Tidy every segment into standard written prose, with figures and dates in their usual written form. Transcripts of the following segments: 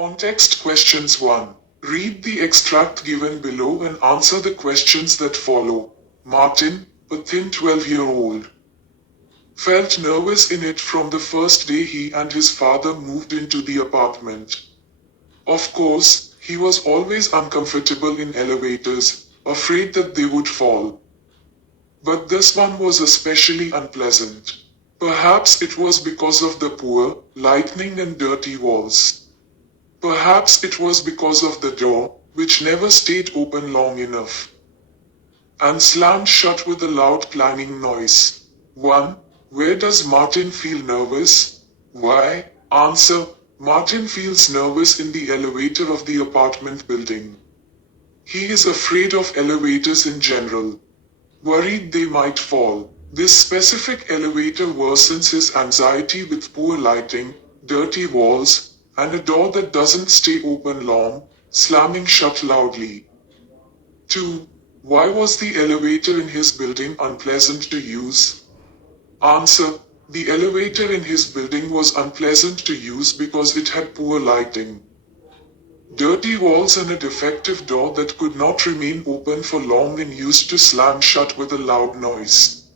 Context questions 1. Read the extract given below and answer the questions that follow. Martin, a thin 12-year-old, felt nervous in it from the first day he and his father moved into the apartment. Of course, he was always uncomfortable in elevators, afraid that they would fall. But this one was especially unpleasant. Perhaps it was because of the poor, lighting and dirty walls. Perhaps it was because of the door, which never stayed open long enough, and slammed shut with a loud clanging noise. 1. Where does Martin feel nervous? Why? Answer. Martin feels nervous in the elevator of the apartment building. He is afraid of elevators in general. Worried they might fall. This specific elevator worsens his anxiety with poor lighting, dirty walls, and a door that doesn't stay open long, slamming shut loudly. 2. Why was the elevator in his building unpleasant to use? Answer. The elevator in his building was unpleasant to use because it had poor lighting, dirty walls and a defective door that could not remain open for long and used to slam shut with a loud noise.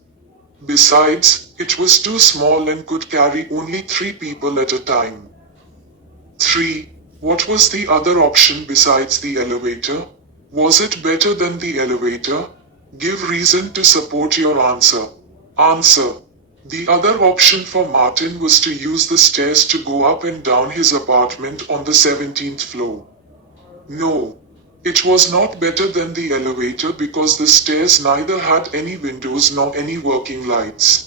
Besides, it was too small and could carry only 3 people at a time. 3. What was the other option besides the elevator? Was it better than the elevator? Give reason to support your answer. Answer. The other option for Martin was to use the stairs to go up and down his apartment on the 17th floor. No. It was not better than the elevator because the stairs neither had any windows nor any working lights.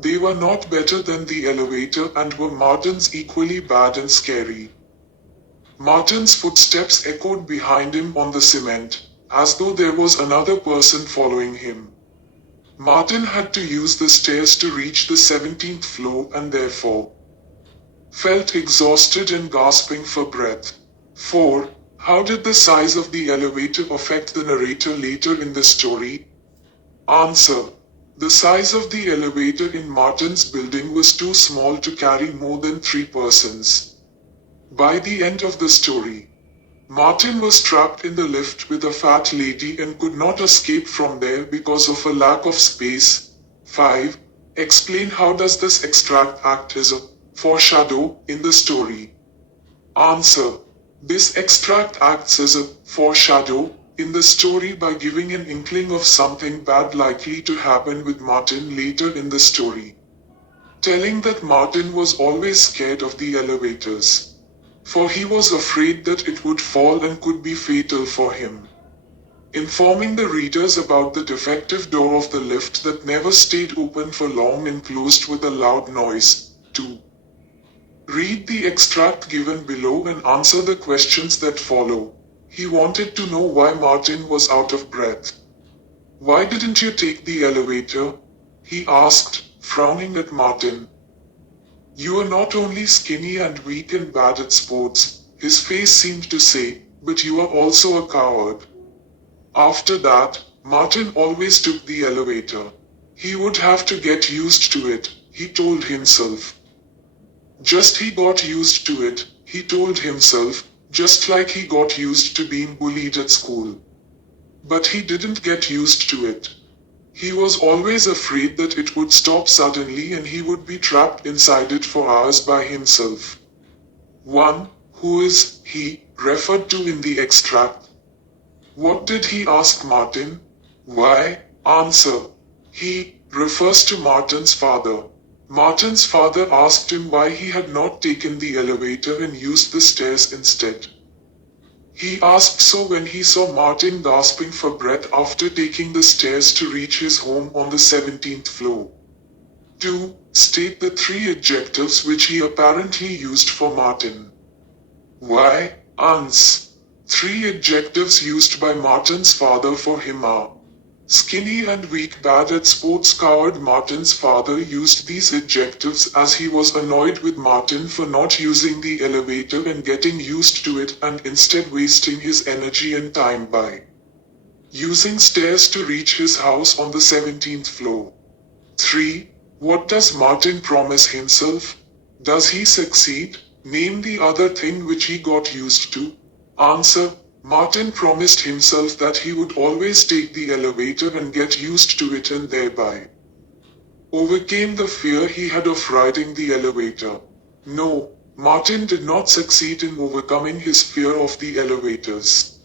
They were not better than the elevator and were Martin's equally bad and scary. Martin's footsteps echoed behind him on the cement, as though there was another person following him. Martin had to use the stairs to reach the 17th floor and therefore felt exhausted and gasping for breath. 4. How did the size of the elevator affect the narrator later in the story? Answer. The size of the elevator in Martin's building was too small to carry more than 3 persons. By the end of the story, Martin was trapped in the lift with a fat lady and could not escape from there because of a lack of space. 5. Explain how does this extract act as a foreshadow in the story? Answer. This extract acts as a foreshadow in the story by giving an inkling of something bad likely to happen with Martin later in the story. Telling that Martin was always scared of the elevators, for he was afraid that it would fall and could be fatal for him. Informing the readers about the defective door of the lift that never stayed open for long and closed with a loud noise. 2. Read the extract given below and answer the questions that follow. He wanted to know why Martin was out of breath. Why didn't you take the elevator? He asked, frowning at Martin. You are not only skinny and weak and bad at sports, his face seemed to say, but you are also a coward. After that, Martin always took the elevator. He would have to get used to it, he told himself. Just he got used to it, he told himself, just like he got used to being bullied at school. But he didn't get used to it. He was always afraid that it would stop suddenly and he would be trapped inside it for hours by himself. 1. Who is he referred to in the extract? What did he ask Martin? Why? Answer. He refers to Martin's father. Martin's father asked him why he had not taken the elevator and used the stairs instead. He asked so when he saw Martin gasping for breath after taking the stairs to reach his home on the 17th floor. 2. State the 3 adjectives which he apparently used for Martin. Why? Ans. 3 adjectives used by Martin's father for him are skinny and weak, bad at sports, coward. Martin's father used these adjectives as he was annoyed with Martin for not using the elevator and getting used to it and instead wasting his energy and time by using stairs to reach his house on the 17th floor. 3. What does Martin promise himself? Does he succeed? Name the other thing which he got used to. Answer. Martin promised himself that he would always take the elevator and get used to it and thereby overcame the fear he had of riding the elevator. No, Martin did not succeed in overcoming his fear of the elevators.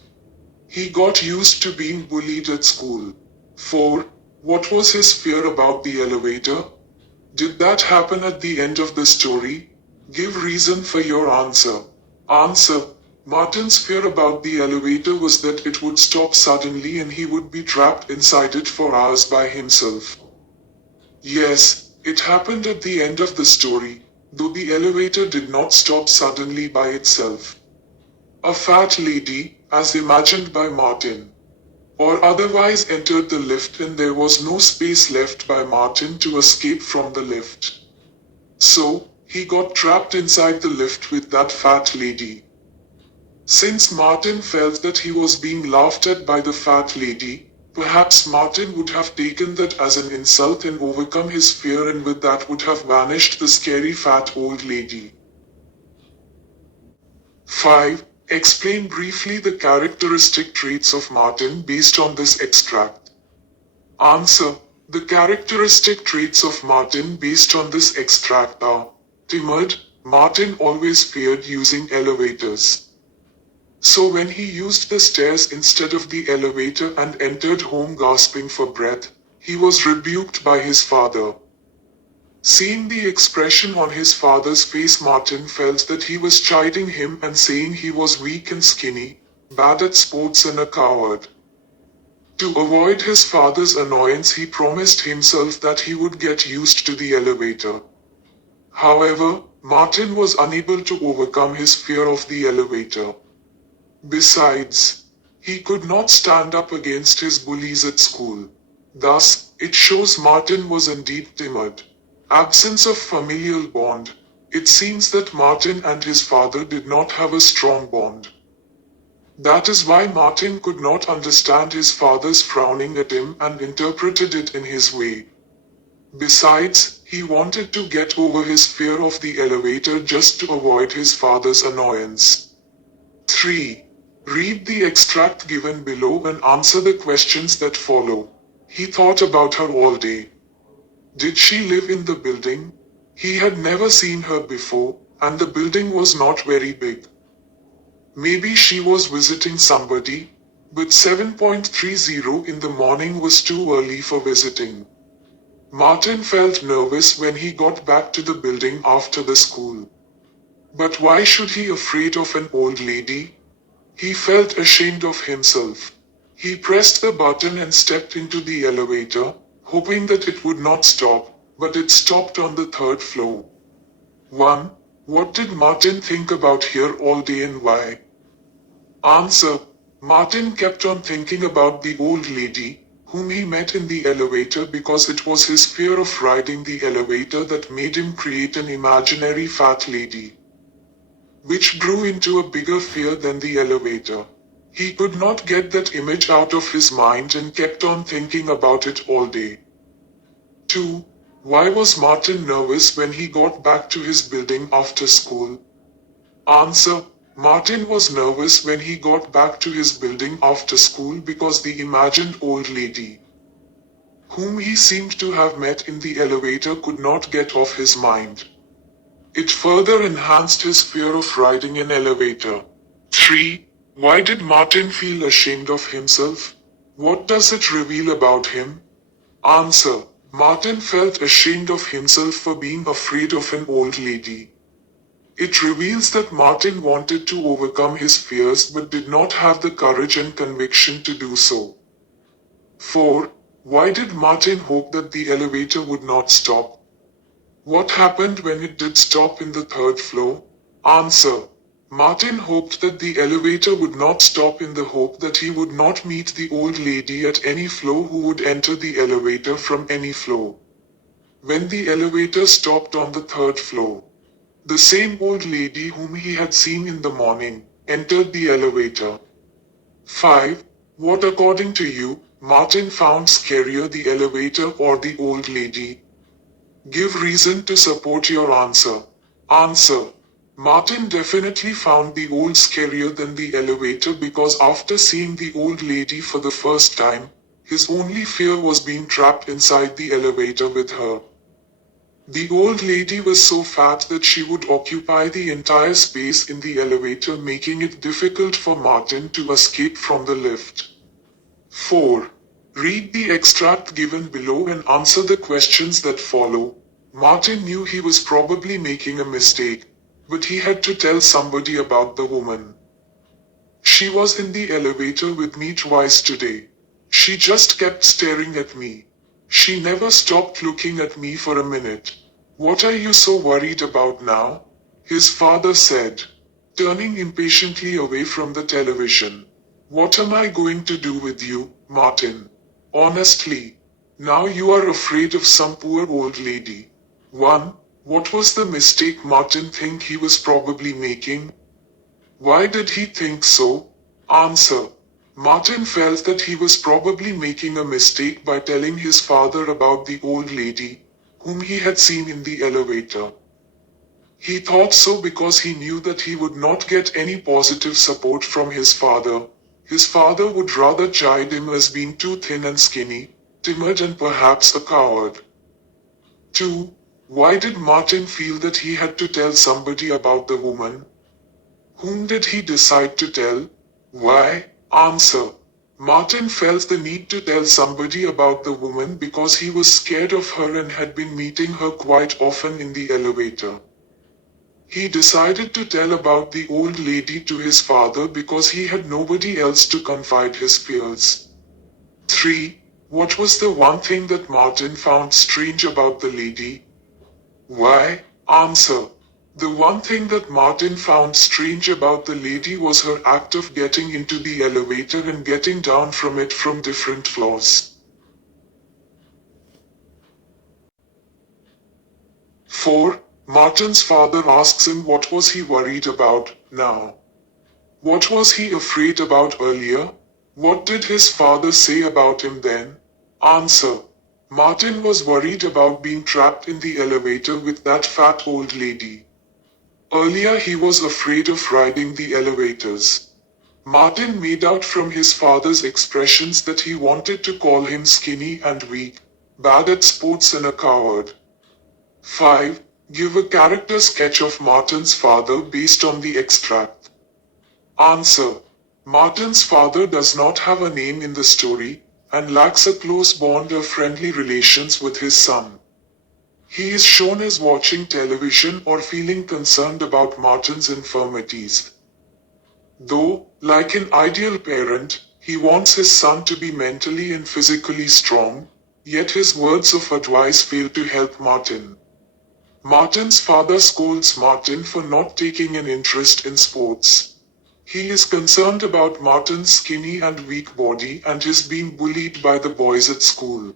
He got used to being bullied at school. 4. What was his fear about the elevator? Did that happen at the end of the story? Give reason for your answer. Answer. Martin's fear about the elevator was that it would stop suddenly and he would be trapped inside it for hours by himself. Yes, it happened at the end of the story, though the elevator did not stop suddenly by itself. A fat lady, as imagined by Martin, or otherwise entered the lift and there was no space left by Martin to escape from the lift. So, he got trapped inside the lift with that fat lady. Since Martin felt that he was being laughed at by the fat lady, perhaps Martin would have taken that as an insult and overcome his fear, and with that would have vanished the scary fat old lady. 5. Explain briefly the characteristic traits of Martin based on this extract. Answer. The characteristic traits of Martin based on this extract are: timid. Martin always feared using elevators. So when he used the stairs instead of the elevator and entered home gasping for breath, he was rebuked by his father. Seeing the expression on his father's face, Martin felt that he was chiding him and saying he was weak and skinny, bad at sports and a coward. To avoid his father's annoyance, he promised himself that he would get used to the elevator. However, Martin was unable to overcome his fear of the elevator. Besides, he could not stand up against his bullies at school. Thus, it shows Martin was indeed timid. Absence of familial bond. It seems that Martin and his father did not have a strong bond. That is why Martin could not understand his father's frowning at him and interpreted it in his way. Besides, he wanted to get over his fear of the elevator just to avoid his father's annoyance. 3. Read the extract given below and answer the questions that follow. He thought about her all day. Did she live in the building? He had never seen her before, and the building was not very big. Maybe she was visiting somebody, but 7:30 in the morning was too early for visiting. Martin felt nervous when he got back to the building after the school. But why should he be afraid of an old lady? He felt ashamed of himself. He pressed the button and stepped into the elevator, hoping that it would not stop, but it stopped on the 3rd floor. 1. What did Martin think about here all day and why? Answer. Martin kept on thinking about the old lady, whom he met in the elevator, because it was his fear of riding the elevator that made him create an imaginary fat lady, which grew into a bigger fear than the elevator. He could not get that image out of his mind and kept on thinking about it all day. 2. Why was Martin nervous when he got back to his building after school? Answer. Martin was nervous when he got back to his building after school because the imagined old lady, whom he seemed to have met in the elevator, could not get off his mind. It further enhanced his fear of riding an elevator. 3. Why did Martin feel ashamed of himself? What does it reveal about him? Answer. Martin felt ashamed of himself for being afraid of an old lady. It reveals that Martin wanted to overcome his fears but did not have the courage and conviction to do so. 4. Why did Martin hope that the elevator would not stop? What happened when it did stop in the 3rd floor? Answer. Martin hoped that the elevator would not stop in the hope that he would not meet the old lady at any floor who would enter the elevator from any floor. When the elevator stopped on the 3rd floor, the same old lady whom he had seen in the morning entered the elevator. 5. What, according to you, Martin found scarier, the elevator or the old lady? Give reason to support your answer. Answer. Martin definitely found the old scarier than the elevator because after seeing the old lady for the first time, his only fear was being trapped inside the elevator with her. The old lady was so fat that she would occupy the entire space in the elevator, making it difficult for Martin to escape from the lift. 4. Read the extract given below and answer the questions that follow. Martin knew he was probably making a mistake, but he had to tell somebody about the woman. She was in the elevator with me twice today. She just kept staring at me. She never stopped looking at me for a minute. What are you so worried about now? His father said, turning impatiently away from the television. What am I going to do with you, Martin? Honestly. Now you are afraid of some poor old lady. 1. What was the mistake Martin think he was probably making? Why did he think so? Answer. Martin felt that he was probably making a mistake by telling his father about the old lady, whom he had seen in the elevator. He thought so because he knew that he would not get any positive support from his father. His father would rather chide him as being too thin and skinny, timid and perhaps a coward. 2. Why did Martin feel that he had to tell somebody about the woman? Whom did he decide to tell? Why? Answer. Martin felt the need to tell somebody about the woman because he was scared of her and had been meeting her quite often in the elevator. He decided to tell about the old lady to his father because he had nobody else to confide his fears. 3. What was the one thing that Martin found strange about the lady? Why? Answer. The one thing that Martin found strange about the lady was her act of getting into the elevator and getting down from it from different floors. 4. Martin's father asks him what was he worried about now. What was he afraid about earlier? What did his father say about him then? Answer. Martin was worried about being trapped in the elevator with that fat old lady. Earlier he was afraid of riding the elevators. Martin made out from his father's expressions that he wanted to call him skinny and weak, bad at sports and a coward. 5. Give a character sketch of Martin's father based on the extract. Answer. Martin's father does not have a name in the story, and lacks a close bond or friendly relations with his son. He is shown as watching television or feeling concerned about Martin's infirmities. Though, like an ideal parent, he wants his son to be mentally and physically strong, yet his words of advice fail to help Martin. Martin's father scolds Martin for not taking an interest in sports. He is concerned about Martin's skinny and weak body and his being bullied by the boys at school.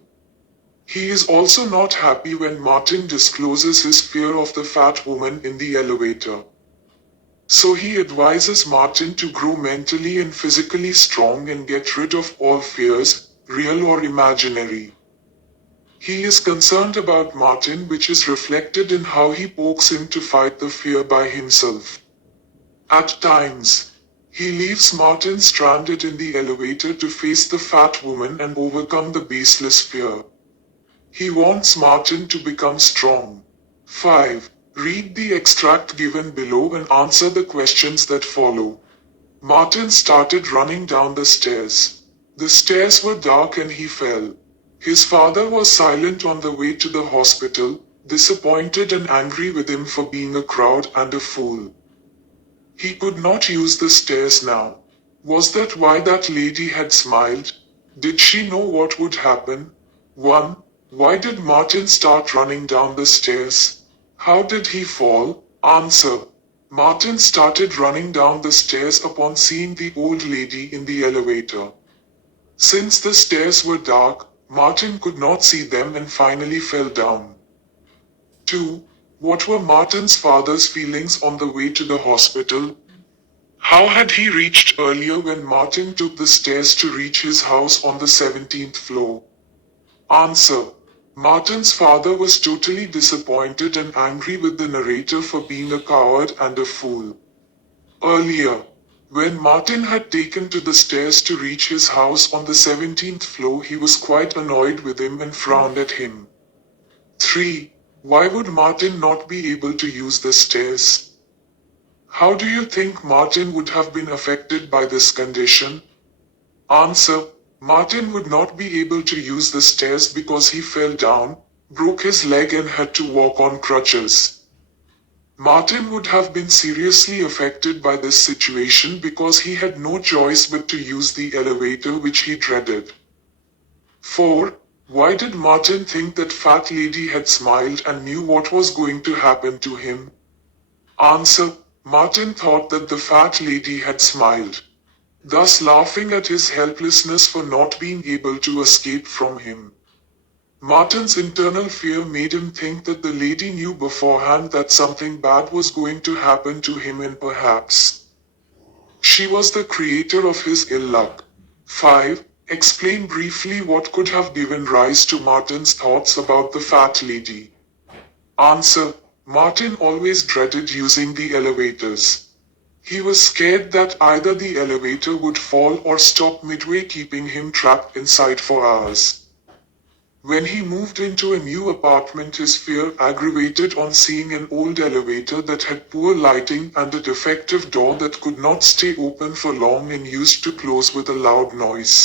He is also not happy when Martin discloses his fear of the fat woman in the elevator. So he advises Martin to grow mentally and physically strong and get rid of all fears, real or imaginary. He is concerned about Martin, which is reflected in how he pokes him to fight the fear by himself. At times, he leaves Martin stranded in the elevator to face the fat woman and overcome the baseless fear. He wants Martin to become strong. 5. Read the extract given below and answer the questions that follow. Martin started running down the stairs. The stairs were dark and he fell. His father was silent on the way to the hospital, disappointed and angry with him for being a crowd and a fool. He could not use the stairs now. Was that why that lady had smiled? Did she know what would happen? 1. Why did Martin start running down the stairs? How did he fall? Answer. Martin started running down the stairs upon seeing the old lady in the elevator. Since the stairs were dark, Martin could not see them and finally fell down. 2. What were Martin's father's feelings on the way to the hospital? How had he reached earlier when Martin took the stairs to reach his house on the 17th floor? Answer. Martin's father was totally disappointed and angry with the narrator for being a coward and a fool. Earlier, when Martin had taken to the stairs to reach his house on the 17th floor, he was quite annoyed with him and frowned at him. 3. Why would Martin not be able to use the stairs? How do you think Martin would have been affected by this condition? Answer: Martin would not be able to use the stairs because he fell down, broke his leg and had to walk on crutches. Martin would have been seriously affected by this situation because he had no choice but to use the elevator, which he dreaded. 4. Why did Martin think that fat lady had smiled and knew what was going to happen to him? Answer: Martin thought that the fat lady had smiled, thus laughing at his helplessness for not being able to escape from him. Martin's internal fear made him think that the lady knew beforehand that something bad was going to happen to him, and perhaps she was the creator of his ill luck. 5. Explain briefly what could have given rise to Martin's thoughts about the fat lady. Answer: Martin always dreaded using the elevators. He was scared that either the elevator would fall or stop midway, keeping him trapped inside for hours. When he moved into a new apartment, his fear aggravated on seeing an old elevator that had poor lighting and a defective door that could not stay open for long and used to close with a loud noise.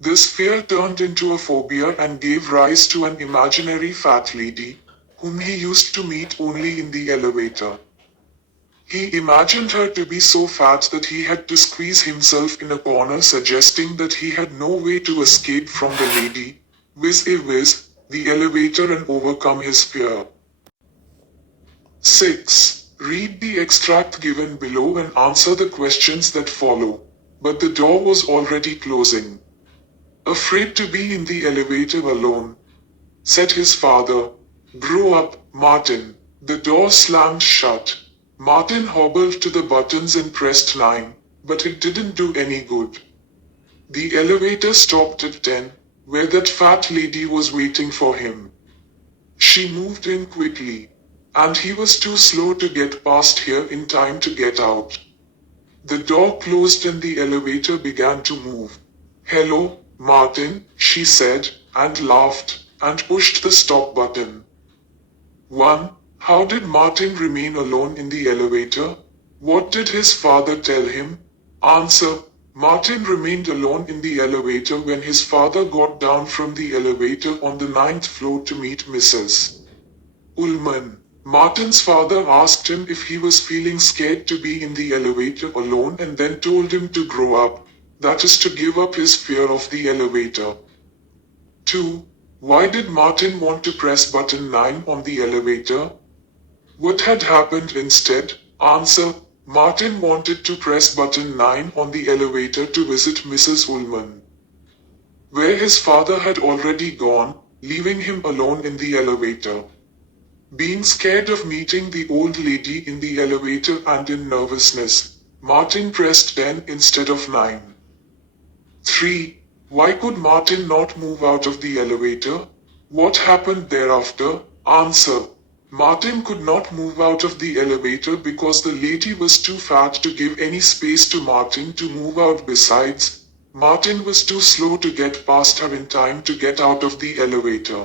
This fear turned into a phobia and gave rise to an imaginary fat lady, whom he used to meet only in the elevator. He imagined her to be so fat that he had to squeeze himself in a corner, suggesting that he had no way to escape from the lady, whiz the elevator, and overcome his fear. 6. Read the extract given below and answer the questions that follow. But the door was already closing. Afraid to be in the elevator alone, said his father. Grow up, Martin. The door slammed shut. Martin hobbled to the buttons and pressed 9, but it didn't do any good. The elevator stopped at 10, where that fat lady was waiting for him. She moved in quickly, and he was too slow to get past her in time to get out. The door closed and the elevator began to move. Hello, Martin, she said, and laughed, and pushed the stop button. 1. How did Martin remain alone in the elevator? What did his father tell him? Answer: Martin remained alone in the elevator when his father got down from the elevator on the 9th floor to meet Mrs. Ullman. Martin's father asked him if he was feeling scared to be in the elevator alone and then told him to grow up, that is, to give up his fear of the elevator. 2. Why did Martin want to press button 9 on the elevator? What had happened instead? Answer: Martin wanted to press button 9 on the elevator to visit Mrs. Ullman, where his father had already gone, leaving him alone in the elevator. Being scared of meeting the old lady in the elevator and in nervousness, Martin pressed 10 instead of 9. 3. Why could Martin not move out of the elevator? What happened thereafter? Answer: Martin could not move out of the elevator because the lady was too fat to give any space to Martin to move out. Besides, Martin was too slow to get past her in time to get out of the elevator.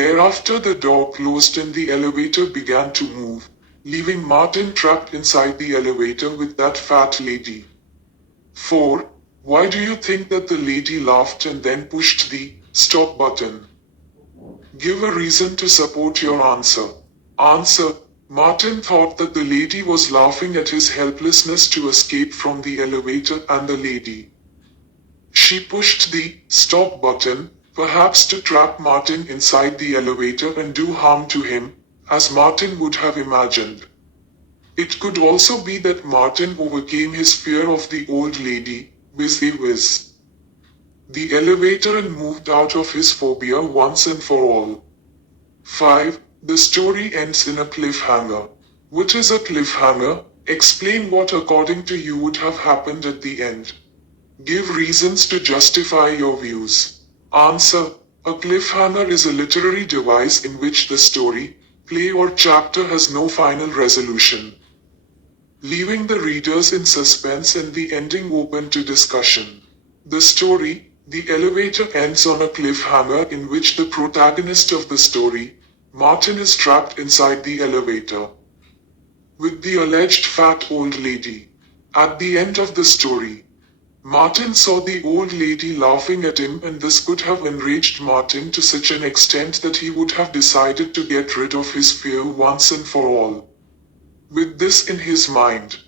Thereafter the door closed and the elevator began to move, leaving Martin trapped inside the elevator with that fat lady. 4. Why do you think that the lady laughed and then pushed the stop button? Give a reason to support your answer. Answer: Martin thought that the lady was laughing at his helplessness to escape from the elevator and the lady. She pushed the stop button, perhaps to trap Martin inside the elevator and do harm to him, as Martin would have imagined. It could also be that Martin overcame his fear of the old lady, whiz the elevator, and moved out of his phobia once and for all. 5. The story ends in a cliffhanger. What is a cliffhanger? Explain what according to you would have happened at the end. Give reasons to justify your views. Answer: A cliffhanger is a literary device in which the story, play or chapter has no final resolution, leaving the readers in suspense and the ending open to discussion. The story, The Elevator, ends on a cliffhanger in which the protagonist of the story, Martin, is trapped inside the elevator with the alleged fat old lady. At the end of the story, Martin saw the old lady laughing at him, and this could have enraged Martin to such an extent that he would have decided to get rid of his fear once and for all. With this in his mind,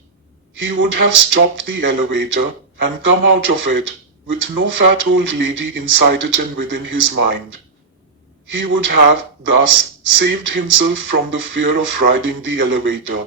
he would have stopped the elevator and come out of it with no fat old lady inside it and within his mind. He would have, thus, saved himself from the fear of riding the elevator.